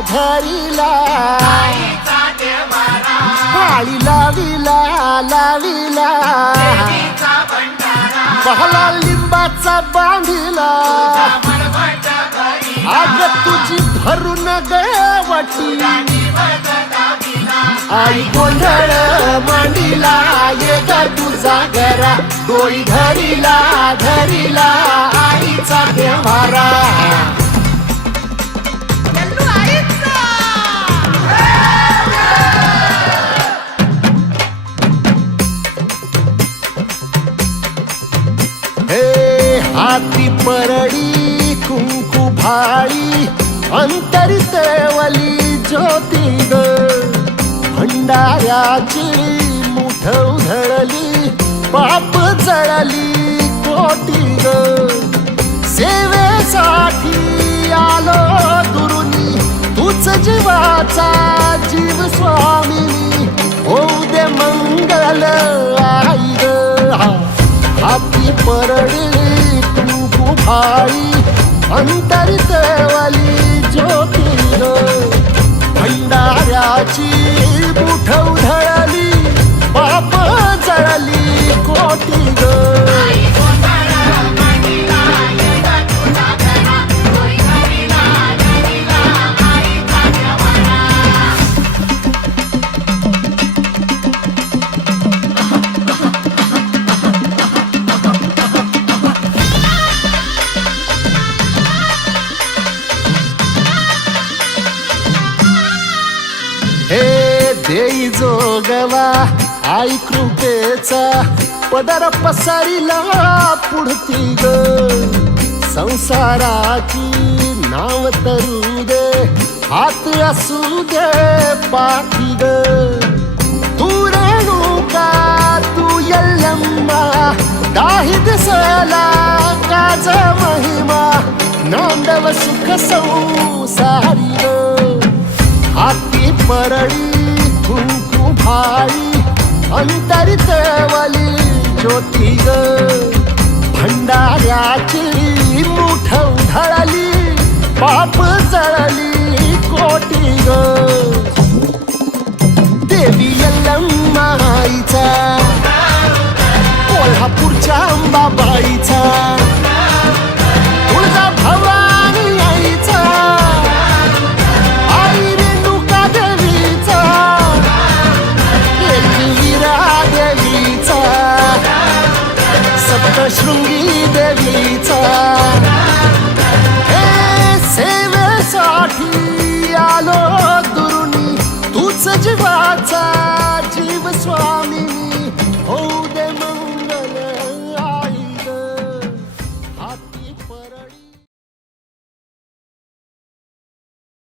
धरिला काळी लाविला लाविला पहला लिंबाचा बांधिला आग तुझी भरून गवटी आई गोंधळ मांडीला ये ग तुझा घरा डोळी धरिला धरिला आईचा देवारा हाती परडी कुंकू भाळी अंतरितवली ज्योती ग भंडाऱ्याची मुठ उधळली पाप जळली कोटी ग सेवेसाठी आलो दुरुनी तूच जीवाचा जीव स्वामिनी होऊ दे मंगल आई ग हाती परडी कुंकू भाळी अंतरितवली ज्योती ग भंडाऱ्याची मुठ उधळली पाप जळली कोटी ग देई जोगवा आई कृपेचा पदर पसरिला पुढती ग संसाराची नाव तरू दे हात असू दे पाठी ग तू रेणुका तू यल्लम्मा दाही दिसला काज महिमा नांदव सुख संसारी ग हाती परडी कुंकू भाळी अंतरितवली ज्योती ग भंडाऱ्याची मुठ उधळली पाप जळली कोटी ग देवी यल्लम्मा आईचा कोल्हापूरच्या अंबाबाईचा तुळजा भवानी आईचा सप्तशृंगी देवीचा हे सेवेसाठी आलो दुरुनी तूच जीवाचा